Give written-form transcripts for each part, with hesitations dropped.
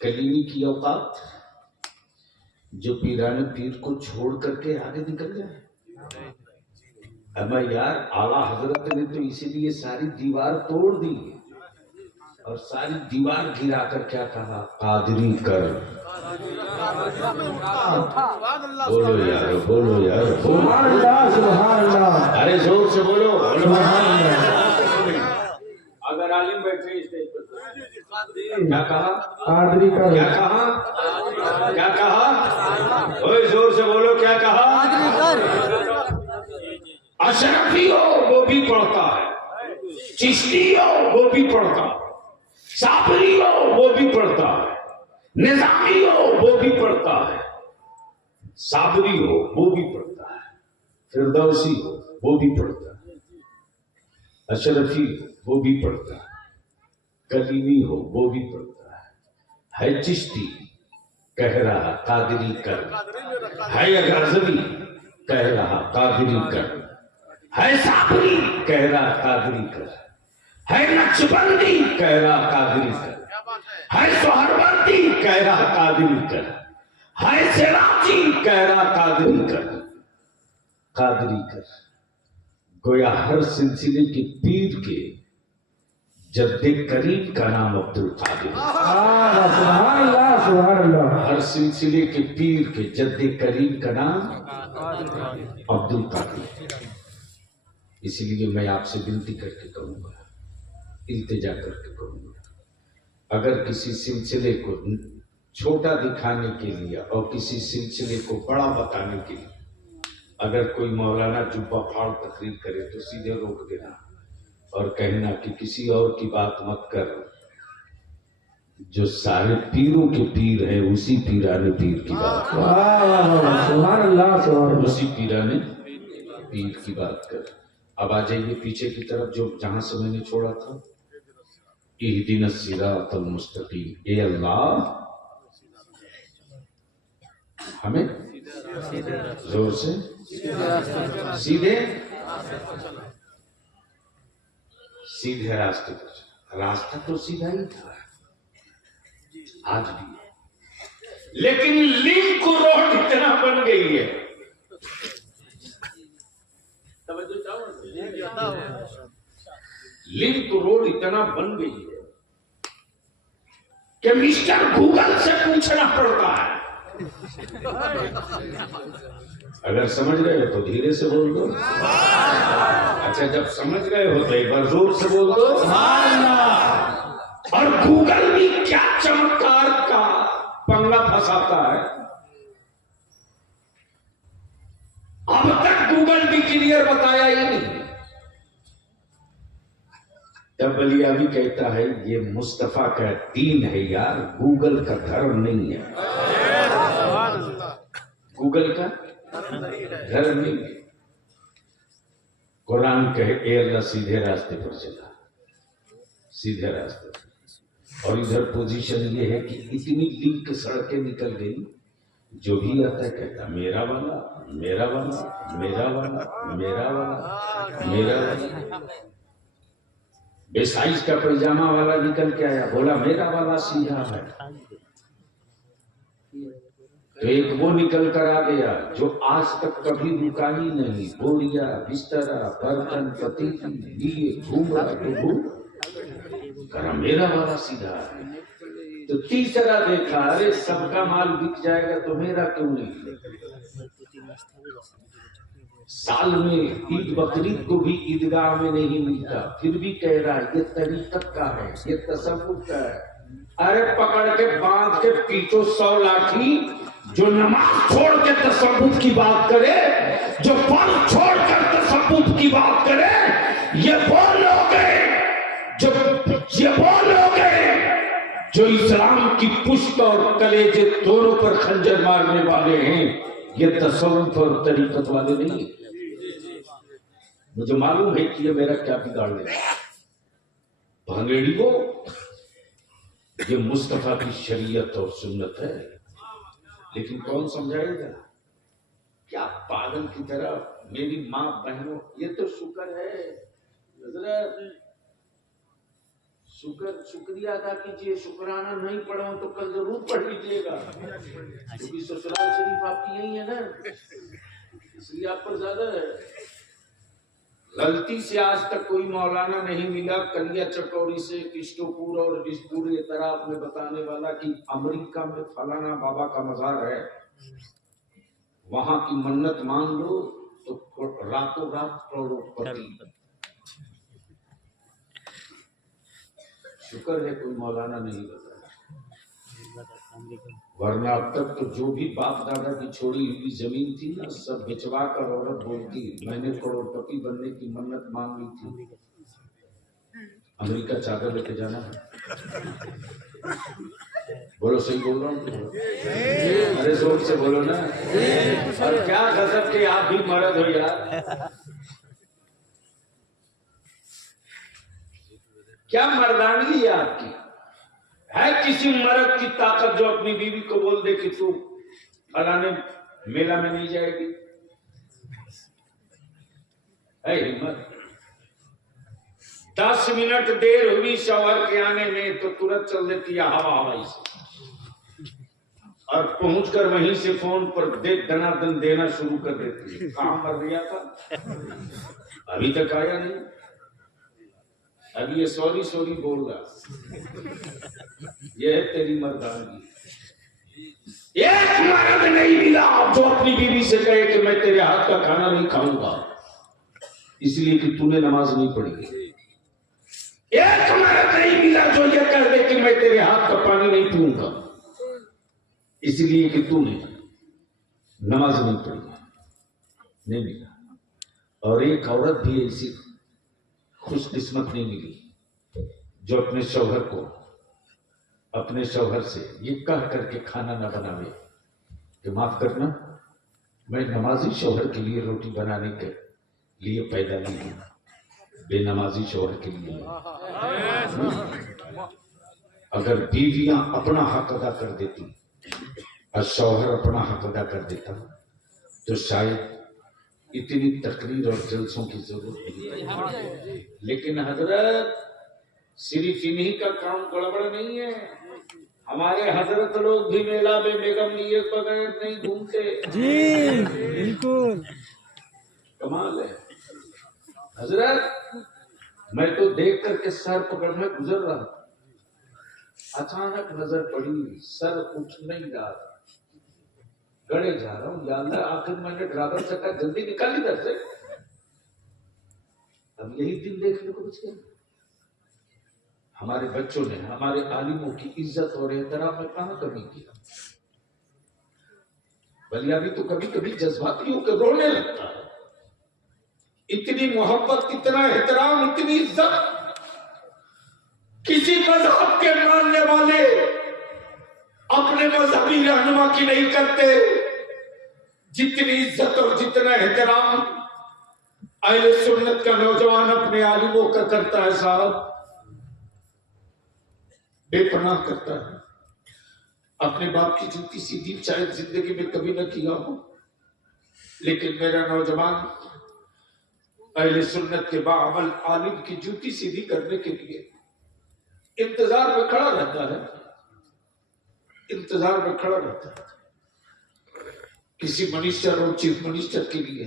कलीमी की औकात जो पीराने पीर को छोड़ करके आगे निकल जाए। अबे यार, आला हजरत ने तो इसीलिए सारी दीवार तोड़ दी और सारी दीवार गिरा कर क्या कहा, कादरी कर। बोलो यार, बोलो यार, सुभान अल्लाह, सुभान अल्लाह। अरे जोर से बोलो, सुभान अल्लाह। अगर आलिम बैठे स्टेज पर क्या कहा, कादरी कर। क्या कहा, क्या कहा, ओए जोर से बोलो, क्या कहा, कादरी कर। अशरफी हो वो भी पढ़ता है, चिश्ती हो वो भी पढ़ता है, साबरी हो वो भी पढ़ता है, निजामी हो वो भी पढ़ता है, साबरी हो वो भी पढ़ता है, फिरदौसी हो वो भी पढ़ता है, अशरफी हो वो भी पढ़ता है, कलीमी हो वो भी पढ़ता है चिश्ती कह रहा कादरी कर, है गजवी कह रहा कादरी कर, है साबरी कह रहा कादरी कर, है नक्शबंदी कह रहा कादरी कर, है सोहरवर्दी कह रहा कादरी कर, है सिराजी कह रहा कादरी कर, कादरी कर। गोया हर सिलसिले के पीर के जद्दे करीब का नाम अब्दुल कादिर। सुभान अल्लाह, सुभान अल्लाह। हर सिलसिले के पीर के जद्दे करीब का नाम अब्दुल कादिर। इसीलिए मैं आपसे विनती करके कहूंगा, इल्तिजा करके कहूंगा, अगर किसी सिलसिले को छोटा दिखाने के लिए और किसी सिलसिले को बड़ा बताने के लिए अगर कोई मौलाना जुब्बा फाड़ तकरीर करे तो सीधे रोक देना और कहना कि किसी और की बात मत कर, जो सारे पीरों के पीर है उसी पीराने पीर की बात कर, उसी पीराने पीर की बात कर। अब आ जाइए पीछे की तरफ, जो जहां से मैंने छोड़ा था, इहदिनस सिरातल मुस्तकीम। ए अल्लाह हमें जोर से सीधे सीधे रास्ते पर चला। रास्ता तो सीधा ही था आज भी, लेकिन लिंक रोड इतना बन गई है, लिंक रोड इतना बन गई है कि मिस्टर गूगल से पूछना पड़ता है। अगर समझ गए हो तो धीरे से बोल दो, अच्छा जब समझ गए हो तो एक बार जोर से बोल दो। और गूगल भी क्या चमत्कार का पंगा फंसाता है, अब तक गूगल भी क्लियर बताया ही नहीं। तब बलिया भी कहता है ये मुस्तफा का दीन है यार, गूगल का धर्म नहीं है, गूगल का धर्म नहीं है। कुरान कहे ए अल्लाह सीधे रास्ते पर चला, सीधे रास्ते पर। और इधर पोजीशन ये है कि इतनी लिंक सड़कें निकल गई, जो भी आता है कहता मेरा वाला, मेरा वाला, मेरा वाला, मेरा वाला, मेरा वाला। बेसाइज का पैजामा वाला निकल के आया, बोला मेरा वाला सीधा है। तो एक वो निकल कर आ गया जो आज तक कभी रुका ही नहीं, बोरिया बिस्तरा बर्तन पतीली लिए घूम रहा तो घूम करा मेरा वाला सीधा है। तो तीसरा देखा, अरे सबका माल बिक जाएगा तो मेरा क्यों नहीं। साल में ईद बकरीद को भी ईदगाह में नहीं मिलता, फिर भी कह रहा है ये तरीकत का है, ये तसव्वुफ का है। अरे पकड़ के बांध के पीछो 100 लाठी, जो नमाज छोड़ के तसव्वुफ की बात करे, जो फर्ज छोड़ कर तसव्वुफ की बात करे, ये वो लोग हैं जो इस्लाम की पुश्त और कलेजे दोनों पर खंजर मारने वाले हैं। ये तसव्वुफ और तरीकत वाले नहीं। मुझे मालूम है कि ये मेरा क्या बिगाड़ लेगा, भांगेड़ी को ये मुस्तफा की शरीयत और सुन्नत है, लेकिन कौन समझाएगा। क्या पागल की तरह मेरी माँ बहनों, ये तो शुक्र है हज़रत, शुक्रिया अदा कीजिए। शुक्राना नहीं पढ़ो तो कल जरूर पढ़ लीजिएगा, क्योंकि ससुराल शरीफ आपकी यही है ना, इसलिए आप पर ज्यादा है। गलती से आज तक कोई मौलाना नहीं मिला कलिया चटोरी से किष्टोपुर और इस पूरे तरफ में बताने वाला कि अमेरिका में फलाना बाबा का मजार है, वहां की मन्नत मान लो तो रातों रात करोड़पति। शुक्र है कोई मौलाना नहीं बताया, वरना अब तक तो जो भी बाप दादा की छोड़ी हुई जमीन थी ना, सब बेचवा कर औरत बोलती मैंने करोड़पति बनने की मन्नत मांग ली थी, अमेरिका चादर लेके जाना है। बोलो सही बोल रहा हूँ? अरे जोर से बोलो ना। और क्या गजब के आप भी मर्द हो यार, क्या मर्दानगी है आपकी। है किसी मर्द की ताकत जो अपनी बीवी को बोल दे कि तू फलाने मेला में नहीं जाएगी? है हिम्मत? 10 मिनट देर हुई शौहर के आने में तो तुरंत चल देती है हवा हवाई से, और पहुंचकर वहीं से फोन पर दनादन देना शुरू कर देती है। कहां मर गया था, अभी तक आया नहीं, अभी ये सॉरी सॉरी बोल रहा। ये है तेरी मर्दानगी। एक मर्द नहीं मिला जो अपनी बीवी से कहे कि मैं तेरे हाथ का खाना नहीं खाऊंगा इसलिए कि तूने नमाज नहीं पढ़ी। एक मर्द नहीं मिला जो ये कह दे कि मैं तेरे हाथ का पानी नहीं पीऊंगा इसलिए कि तूने नमाज नहीं पढ़ी। नहीं मिला। और एक औरत भी ऐसी खुशकिस्मत नहीं मिली जो अपने शौहर को, अपने शौहर से ये कह करके खाना ना बनावे कि माफ करना मैं नमाजी शौहर के लिए रोटी बनाने के लिए पैदा नहीं हुआ, बेनमाजी शौहर के लिए। अगर बीवियां अपना हक अदा कर देती और शौहर अपना हक अदा कर देता तो शायद इतनी तकरीर और जलसों की जरूरत नहीं। लेकिन हजरत सिर्फ इन्हीं का काम गड़बड़ नहीं है, हमारे हजरत लोग भी मेला में बेगम लिए बगैर नहीं घूमते जी। बिल्कुल कमाल है हजरत। मैं तो देख करके सर पकड़ में गुजर रहा, अचानक नजर पड़ी, सर उठ नहीं रहा, गड़े जा रहा हूँ, या अल्लाह आखिर मैंने ड्राइवर से कहा जल्दी निकाल इधर से। अब यही दिन देखने को बच गया। हमारे बच्चों ने हमारे आलिमों की इज्जत और एहतराम में कहां कमी किया। बलिया भी तो कभी कभी जज्बाती होकर रोने लगता है। इतनी मोहब्बत, इतना एहतराम, इतनी इज्जत किसी मजहब के मानने वाले अपने मजहबी रहनुमा की नहीं करते, जितनी इज्जत और जितना एहतराम अहले सुन्नत का नौजवान अपने आलिमों का करता है साहब, बेपनाह करता है। अपने बाप की जूती सीधी शायद जिंदगी में कभी न किया हो, लेकिन मेरा नौजवान अहले सुन्नत के बाअमल आलिम की जूती सीधी करने के लिए इंतजार में खड़ा रहता है, इंतजार में खड़ा रहता है। किसी मिनिस्टर और चीफ मिनिस्टर के लिए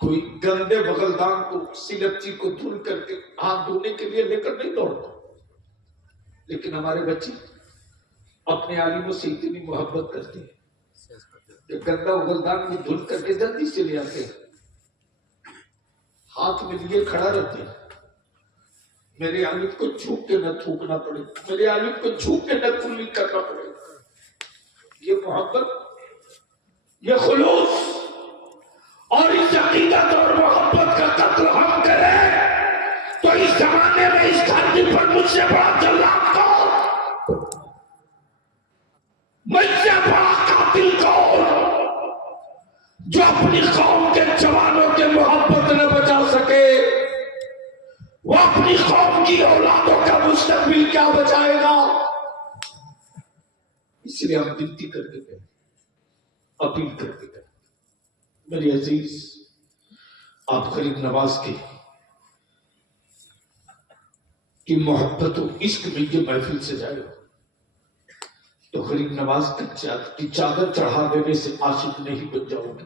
कोई गंदे बगलदान को, सिलच्ची को धुल करके हाथ धोने के लिए लेकर नहीं दौड़ता, लेकिन हमारे बच्चे अपने आलिमों से इतनी मोहब्बत करते हैं कि गंदा बगलदान को धुल करके जल्दी से ले आते हैं, हाथ में लिए खड़ा रहते हैं। मेरे आलिम को छू के न थूकना पड़े, मेरे आलिम को छू के न कुल्ली करना पड़े। ये मोहब्बत, ये खुलूस और इस अकीदत और मोहब्बत का कत्ल हम करें तो इस जमाने में इस धरती पर मुझसे बड़ा जल्लाद कौन, मुझसे बड़ा कातिल कौन, जो अपनी कौम के जवानों के मोहब्बत न बचा सके, वो अपनी कौम की औलादों का मुस्तकबिल क्या बचाएगा। इसलिए हम विनती करके कहें, अपील करके कहें, मेरे अजीज आप गरीब नवाज के कि मोहब्बत और इश्क में ये महफिल से जाए तो गरीब नवाज की चादर चढ़ा देने से आशिक नहीं बन जाओगे।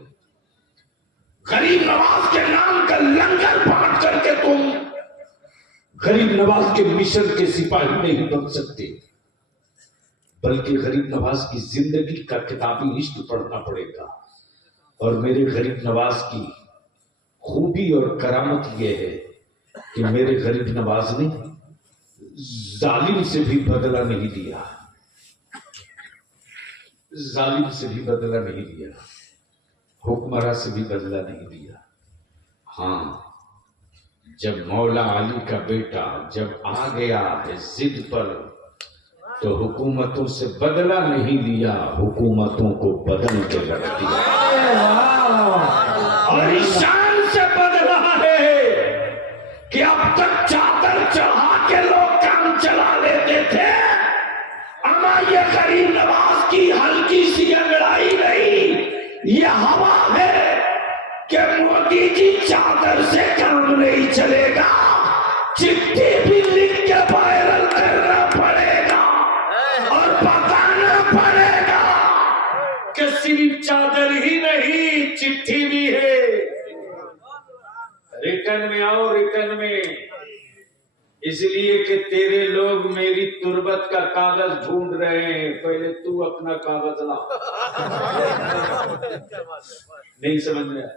गरीब नवाज के नाम का लंगर बांट करके तुम गरीब नवाज के मिशन के सिपाही नहीं बन सकते, बल्कि गरीब नवाज की जिंदगी का किताबी इश्क पढ़ना पड़ेगा। और मेरे गरीब नवाज की खूबी और करामत यह है कि मेरे गरीब नवाज ने जालिम से भी बदला नहीं लिया, जालिम से भी बदला नहीं लिया, हुक्मरान से भी बदला नहीं लिया। हाँ, जब मौला अली का बेटा जब आ गया है जिद पर तो हुकूमतों से बदला नहीं लिया, हुकूमतों को बदल के रख दिया। और ईशान से बदला है कि अब तक चादर चढ़ा के लोग काम चला लेते थे, अमा ये गरीब नवाज की हल्की सी अंगड़ाई नहीं, ये हवा है कि मोदी जी चादर से काम नहीं चलेगा, चिट्ठी भी लिख के वायरल करना पड़ेगा और बताना पड़ेगा कि सिर्फ चादर ही नहीं चिट्ठी भी है। रिटर्न में आओ, रिटर्न में, इसलिए कि तेरे लोग मेरी तुरबत का कागज ढूंढ रहे हैं, पहले तू अपना कागज ला। नहीं समझ में आया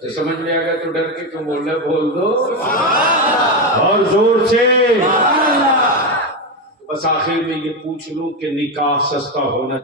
तो समझ में आएगा तो डर के क्यों बोल रहे, बोल दो और जोर से। बस आखिर में ये पूछ लूं कि निकाह सस्ता होना